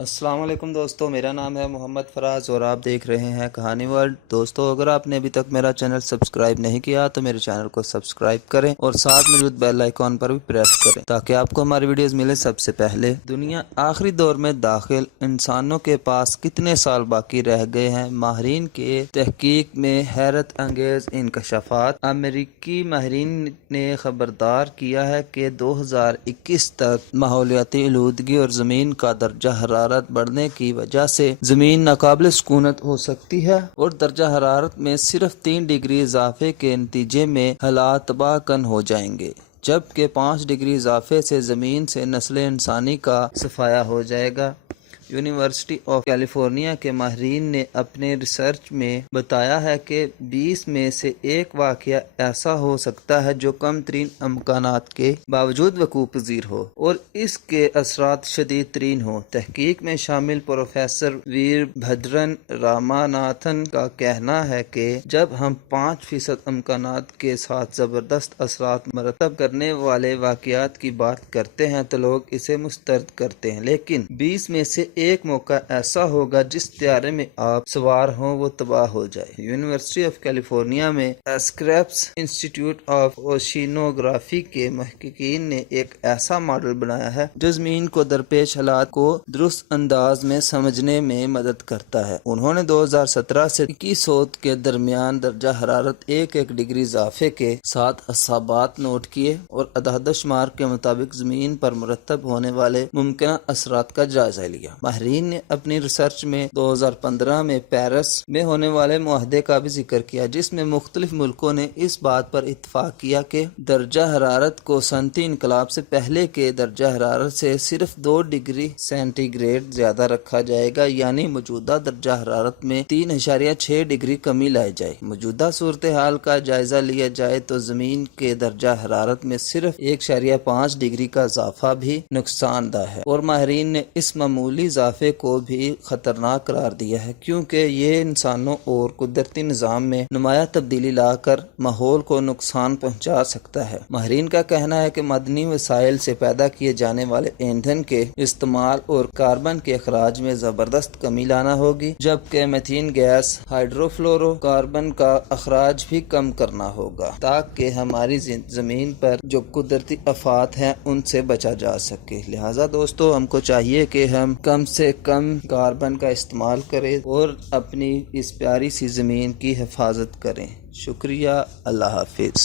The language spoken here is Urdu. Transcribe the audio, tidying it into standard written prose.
السلام علیکم دوستو، میرا نام ہے محمد فراز اور آپ دیکھ رہے ہیں کہانی ورلڈ۔ دوستو، اگر آپ نے ابھی تک میرا چینل سبسکرائب نہیں کیا تو میرے چینل کو سبسکرائب کریں اور ساتھ موجود بیل آئیکن پر بھی پریس کریں تاکہ آپ کو ہماری ویڈیوز ملے سب سے پہلے۔ دنیا آخری دور میں داخل، انسانوں کے پاس کتنے سال باقی رہ گئے ہیں؟ ماہرین کے تحقیق میں حیرت انگیز انکشافات۔ امریکی ماہرین نے خبردار کیا ہے کہ 2021 تک ماحولیاتی آلودگی اور زمین کا درجہ حرارت بڑھنے کی وجہ سے زمین ناقابل سکونت ہو سکتی ہے اور درجہ حرارت میں صرف 3 ڈگری اضافے کے نتیجے میں حالات تباہ کن ہو جائیں گے، جبکہ 5 ڈگری اضافے سے زمین سے نسل انسانی کا صفایا ہو جائے گا۔ یونیورسٹی آف کیلیفورنیا کے ماہرین نے اپنے ریسرچ میں بتایا ہے کہ 20 میں سے ایک واقعہ ایسا ہو سکتا ہے جو کم ترین امکانات کے باوجود وقوع پذیر ہو اور اس کے اثرات شدید ترین ہوں۔ تحقیق میں شامل پروفیسر ویر بھدرن راماناتھن کا کہنا ہے کہ جب ہم 5% امکانات کے ساتھ زبردست اثرات مرتب کرنے والے واقعات کی بات کرتے ہیں تو لوگ اسے مسترد کرتے ہیں، لیکن 20 میں سے ایک موقع ایسا ہوگا جس طیارے میں آپ سوار ہوں وہ تباہ ہو جائے۔ یونیورسٹی آف کیلیفورنیا میں اسکریپس انسٹی ٹیوٹ آف اوشینوگرافی کے محققین نے ایک ایسا ماڈل بنایا ہے جو زمین کو درپیش حالات کو درست انداز میں سمجھنے میں مدد کرتا ہے۔ انہوں نے 2017 سے 2100 کے درمیان درجہ حرارت 1 ڈگری اضافے کے ساتھ حسابات نوٹ کیے اور اعداد و شمار کے مطابق زمین پر مرتب ہونے والے ممکنہ اثرات کا جائزہ لیا۔ ماہرین نے اپنی ریسرچ میں 2015 میں پیرس میں ہونے والے معاہدے کا بھی ذکر کیا، جس میں مختلف ملکوں نے اس بات پر اتفاق کیا کہ درجہ حرارت کو صنعتی انقلاب سے پہلے کے درجہ حرارت سے صرف 2 ڈگری سینٹی گریڈ زیادہ رکھا جائے گا، یعنی موجودہ درجہ حرارت میں 3.6 ڈگری کمی لائی جائے۔ موجودہ صورتحال کا جائزہ لیا جائے تو زمین کے درجہ حرارت میں صرف 1.5 ڈگری کا اضافہ بھی نقصان دہ ہے، اور ماہرین نے اس معمولی اضافے کو بھی خطرناک قرار دیا ہے کیونکہ یہ انسانوں اور قدرتی نظام میں نمایاں تبدیلی لا کر ماحول کو نقصان پہنچا سکتا ہے۔ ماہرین کا کہنا ہے کہ معدنی وسائل سے پیدا کیے جانے والے ایندھن کے استعمال اور کاربن کے اخراج میں زبردست کمی لانا ہوگی، جبکہ methane gas, hydrofluorocarbon کا اخراج بھی کم کرنا ہوگا تاکہ ہماری زمین پر جو قدرتی آفات ہیں ان سے بچا جا سکے۔ لہٰذا دوستو، ہم کو چاہیے کہ ہم کم سے کم کاربن کا استعمال کریں اور اپنی اس پیاری سی زمین کی حفاظت کریں۔ شکریہ، اللہ حافظ۔